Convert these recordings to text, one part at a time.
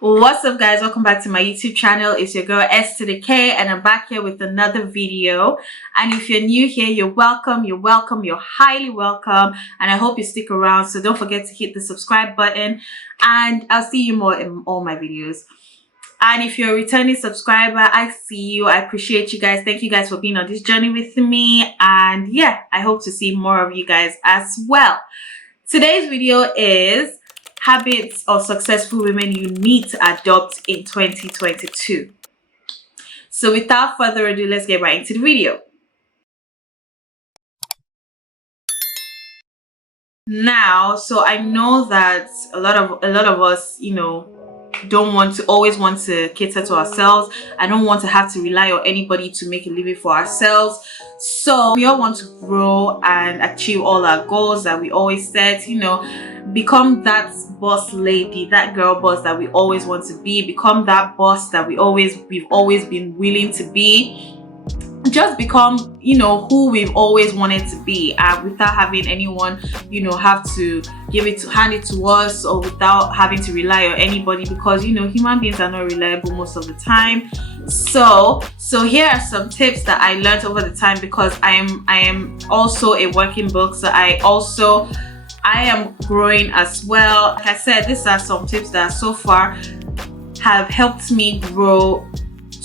What's up, guys? Welcome back to my YouTube channel. It's your girl S to the K, and I'm back here with another video. And if you're new here, you're welcome, you're highly welcome, and I hope you stick around. So don't forget to hit the subscribe button, and I'll see you more in all my videos. And if you're a returning subscriber, I see you. I appreciate you guys. Thank you guys for being on this journey with me. And yeah, I hope to see more of you guys as well. Today's video is habits of successful women you need to adopt in 2022. So without further ado, let's get right into the video. Now, so I know that a lot of us, don't always want to cater to ourselves. I don't want to have to rely on anybody to make a living for ourselves. So we all want to grow and achieve all our goals that we always set, become that boss lady, that girl boss that we always want to be, become that boss that we've always been willing to be. Just become, who we've always wanted to be, without having anyone, have to hand it to us, or without having to rely on anybody, because human beings are not reliable most of the time. So here are some tips that I learned over the time, because I am also a working book, so I am growing as well. Like I said, these are some tips that so far have helped me grow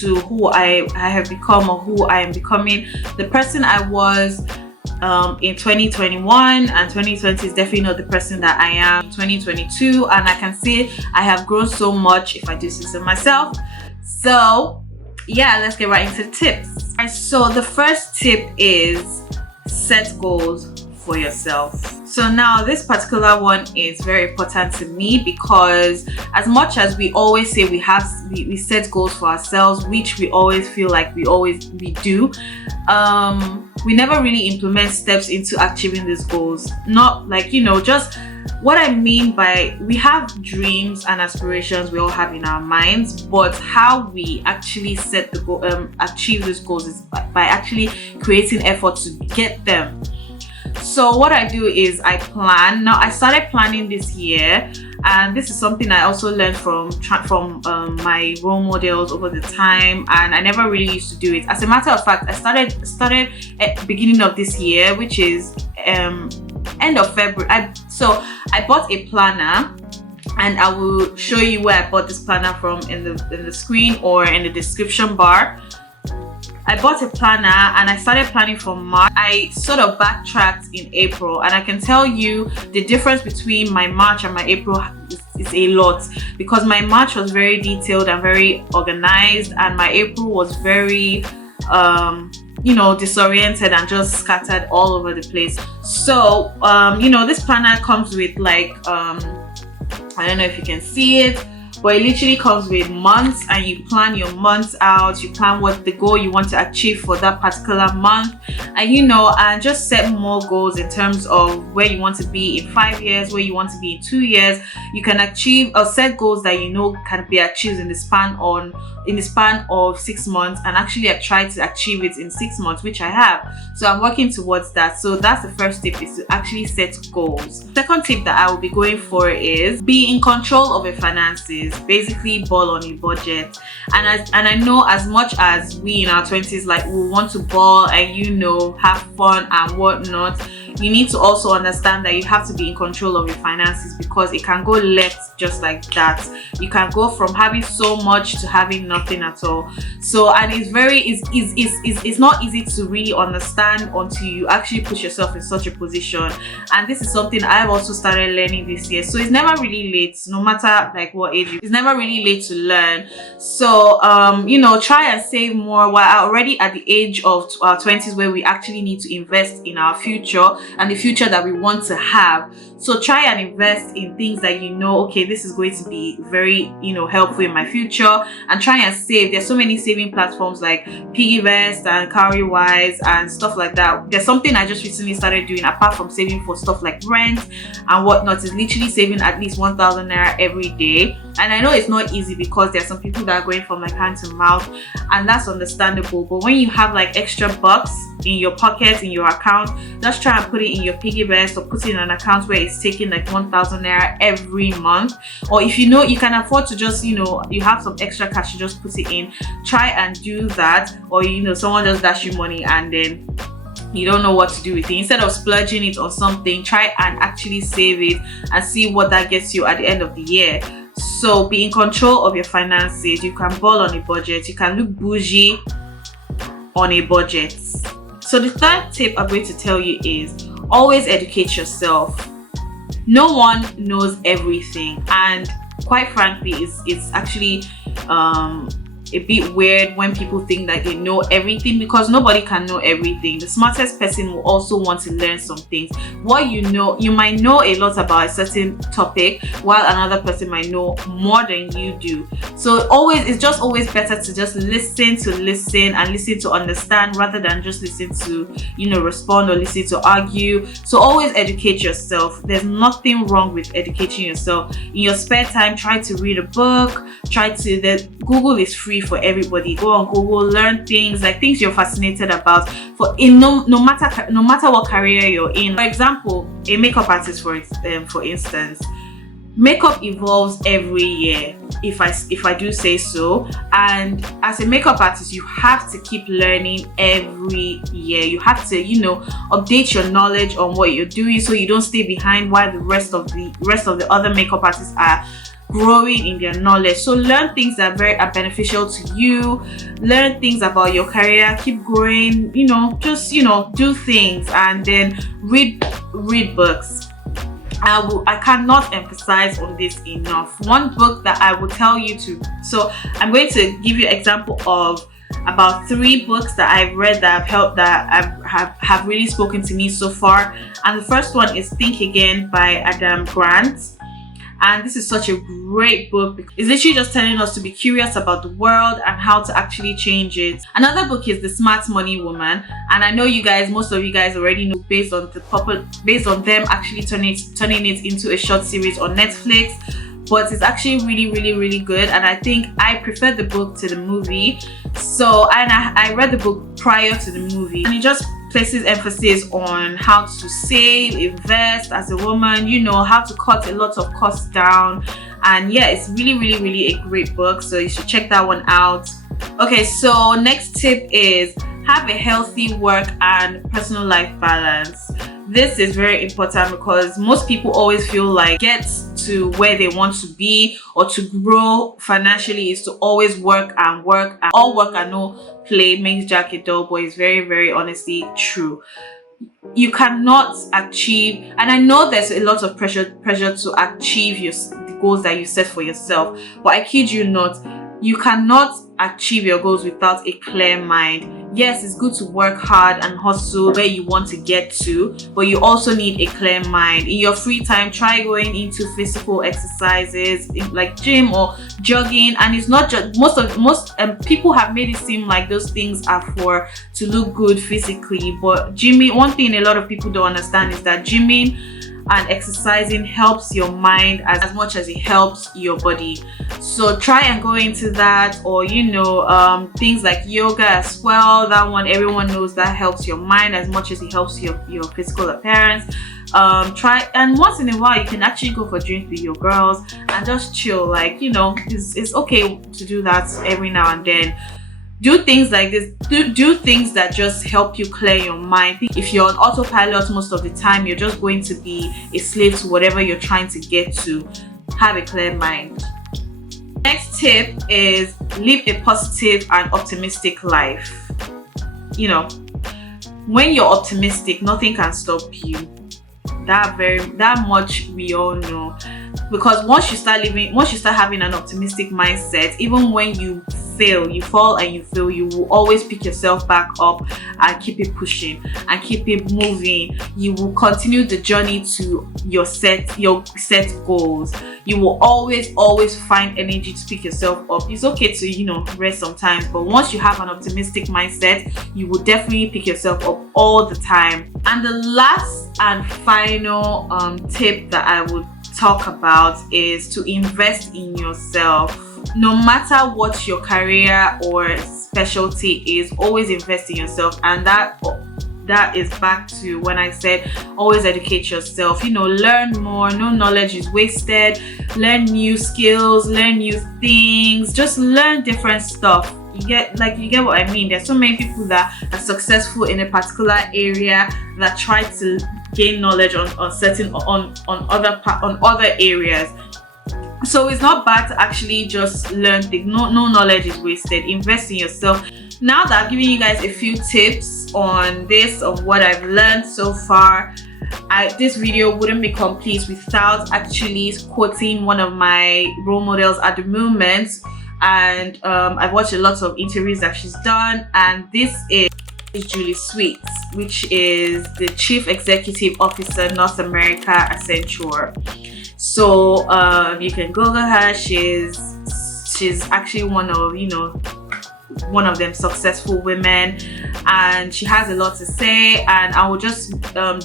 to who I have become, or who I am becoming. The person I was in 2021 and 2020 is definitely not the person that I am in 2022, and I can see I have grown so much if I do say so myself. So yeah, let's get right into the tips. So the first tip is set goals for yourself. So now this particular one is very important to me, because as much as we always say we set goals for ourselves, which we always feel like we do, we never really implement steps into achieving these goals. Not like, just what I mean by, we have dreams and aspirations we all have in our minds, but how we actually set the goal, achieve these goals, is by actually creating effort to get them. So what I do is I plan. Now I started planning this year, and this is something I also learned from my role models over the time, and I never really used to do it. As a matter of fact, I started at the beginning of this year, which is end of February. So I bought a planner, and I will show you where I bought this planner from in the screen or in the description bar. I bought a planner and I started planning from March. I sort of backtracked in April, and I can tell you the difference between my March and my April is a lot, because my March was very detailed and very organized, and my April was very disoriented and just scattered all over the place. So this planner comes with like I don't know if you can see it, but it literally comes with months, and you plan your months out. You plan what the goal you want to achieve for that particular month, and just set more goals in terms of where you want to be in 5 years, where you want to be in 2 years. You can achieve or set goals that can be achieved in the span of 6 months, and actually I tried to achieve it in 6 months, which I have. So I'm working towards that. So that's the first tip, is to actually set goals. Second tip that I will be going for is be in control of your finances. Basically, ball on a budget. And I know, as much as we in our 20s we want to ball and have fun and whatnot, you need to also understand that you have to be in control of your finances, because it can go left just like that. You can go from having so much to having nothing at all. So, and it's not easy to really understand until you actually put yourself in such a position. And this is something I've also started learning this year. So it's never really late, no matter what age. It's never really late to learn. So try and save more. We're already at the age of our 20s, where we actually need to invest in our future and the future that we want to have. So try and invest in things that okay, this is going to be very helpful in my future, and try and save. There's so many saving platforms like Piggyvest and Cowrywise and stuff like that. There's something I just recently started doing, apart from saving for stuff like rent and whatnot, is literally saving at least 1,000 naira every day. And I know it's not easy because there are some people that are going from like hand to mouth, and that's understandable. But when you have like extra bucks in your pocket, in your account, just try and put it in your piggy bank, or put it in an account where it's taking like 1,000 naira every month. Or if you know you can afford to just, you know, you have some extra cash, you just put it in. Try and do that. Or, you know, someone just dash you money and then you don't know what to do with it. Instead of splurging it on something, try and actually save it and see what that gets you at the end of the year. So be in control of your finances. You can ball on a budget. You can look bougie on a budget. So the third tip I'm going to tell you is always educate yourself. No one knows everything, and quite frankly, it's actually a bit weird when people think that they know everything, because nobody can know everything. The smartest person will also want to learn some things. What you know, you might know a lot about a certain topic, while another person might know more than you do. So it's just always better to just listen and listen to understand, rather than just listen to, you know, respond or listen to argue. So always educate yourself. There's nothing wrong with educating yourself. In your spare time, try to read a book. Google is free for everybody. Go on Google, learn things, like things you're fascinated about, no matter what career you're in. For example, a makeup artist, for instance, makeup evolves every year, if I do say so. And as a makeup artist, you have to keep learning every year. You have to, you know, update your knowledge on what you're doing, so you don't stay behind while the rest of the other makeup artists are growing in their knowledge. So learn things that are beneficial to you. Learn things about your career. Keep growing. You know, just, you know, do things, and then read books. I cannot emphasize on this enough. One book that I will tell you to. So I'm going to give you an example of about 3 books that I've read that have really spoken to me so far. And the first one is Think Again by Adam Grant. And this is such a great book. It's literally just telling us to be curious about the world and how to actually change it. Another book is The Smart Money Woman. And I know most of you guys already know, based on them actually turning it into a short series on Netflix. But it's actually really good, and I think I prefer the book to the movie. So, and I read the book prior to the movie, and it just places emphasis on how to save, invest as a woman, you know, how to cut a lot of costs down. And yeah, it's really a great book, so you should check that one out. Okay, so next tip is have a healthy work and personal life balance. This is very important because most people always feel like get to where they want to be or to grow financially is to always work, and all work and no play makes Jack a dull boy. Is very honestly true. You cannot achieve, and I know there's a lot of pressure to achieve the goals that you set for yourself, but I kid you not, you cannot achieve your goals without a clear mind. Yes, it's good to work hard and hustle where you want to get to, but you also need a clear mind. In your free time, try going into physical exercises like gym or jogging. And it's not just most people have made it seem like those things are to look good physically, but gymming, one thing a lot of people don't understand is that gymming and exercising helps your mind as much as it helps your body. So try and go into that, or you know, things like yoga as well. That one everyone knows that helps your mind as much as it helps your physical appearance. Try, and once in a while you can actually go for drinks with your girls and just chill. Like, you know, it's okay to do that every now and then. Do things like this. Do things that just help you clear your mind. If you're on autopilot most of the time, you're just going to be a slave to whatever you're trying to get to. Have a clear mind. Next tip is live a positive and optimistic life. You know, when you're optimistic, nothing can stop you. That much we all know. Because once you start having an optimistic mindset, even when you fall and you fail, you will always pick yourself back up and keep it pushing and keep it moving. You will continue the journey to your set goals. You will always find energy to pick yourself up. It's okay to, you know, rest sometimes, but once you have an optimistic mindset, you will definitely pick yourself up all the time. And the last and final tip that I would talk about is to invest in yourself. No matter what your career or specialty is, always invest in yourself. And that is back to when I said always educate yourself. Learn more. No knowledge is wasted. Learn new skills, learn new things, just learn different stuff. You get what I mean. There's so many people that are successful in a particular area that try to gain knowledge on other areas. So it's not bad to actually just learn things. No knowledge is wasted. Invest in yourself. Now that I've given you guys a few tips on what I've learned so far, this video wouldn't be complete without actually quoting one of my role models at the moment. And I've watched a lot of interviews that she's done, and this is Julie Sweet, which is the Chief Executive Officer North America Accenture. So you can Google her. She's actually one of them successful women, and she has a lot to say. And I will just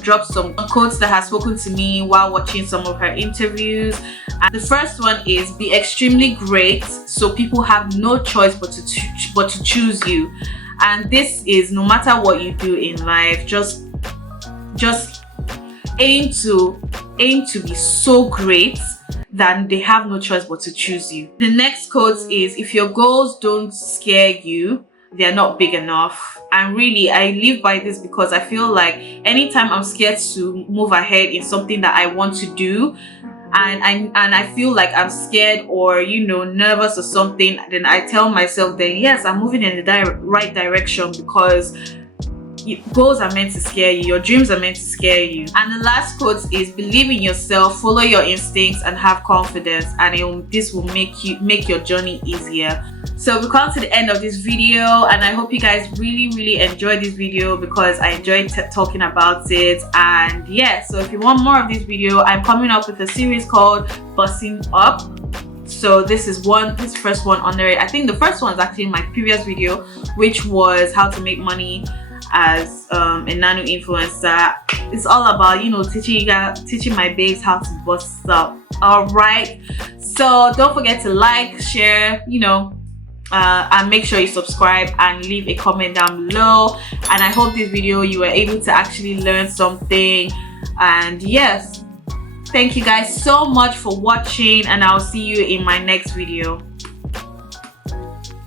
drop some quotes that have spoken to me while watching some of her interviews. And the first one is, be extremely great so people have no choice but to choose you. And this is no matter what you do in life, just aim to be so great that they have no choice but to choose you. The next quote is, if your goals don't scare you, they're not big enough. And really, I live by this because I feel like anytime I'm scared to move ahead in something that I want to do, and I feel like I'm scared or nervous or something, then I tell myself that yes, I'm moving in the right direction, because goals are meant to scare you, your dreams are meant to scare you. And the last quote is, believe in yourself, follow your instincts, and have confidence, and this will make your journey easier. So we come to the end of this video, and I hope you guys really enjoyed this video, because I enjoyed talking about it. And yeah, so if you want more of this video, I'm coming up with a series called Busting Up. So this first one under it. I think the first one is actually my previous video, which was how to make money as a nano influencer. It's all about teaching my babes how to bust up. All right, so don't forget to like, share, and make sure you subscribe and leave a comment down below. And I hope this video you were able to actually learn something. And yes, thank you guys so much for watching, and I'll see you in my next video.